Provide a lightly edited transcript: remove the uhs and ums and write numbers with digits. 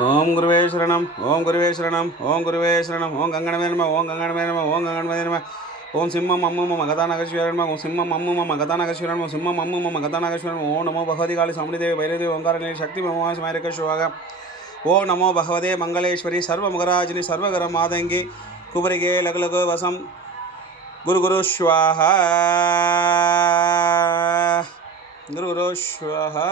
ஓம் குருவே சரணம் ஓம் குருவே சரணம் ஓம் குருவே சரணம் ஓம் கங்கணமே நம ஓம் கங்கணமே நம ஓம் கங்கணமே நம ஓம் சிம்மம் அம்மு மம கதாநாகஸ்வரன் ஓம் சிம்மம் அம்மு மம கதாநாகஸ்வரன் ஓம் சிம்மம் அம்மு மம கதாநாகஸ்வரன் ஓம் நமோ பகவதி காளி சமுனிதேவி வைரதேவி ஓங்காரநிலை சக்தி மமவாசமாயிரகஸ்வாக ஓம் நமோ பகவதே மங்களேஸ்வரி சர்வமுகராஜினி சர்வகர மாதங்கி குபரிகே லகுலகு வசம் குரு குரு ஸ்வாஹா குரு குரு ஸ்வாஹா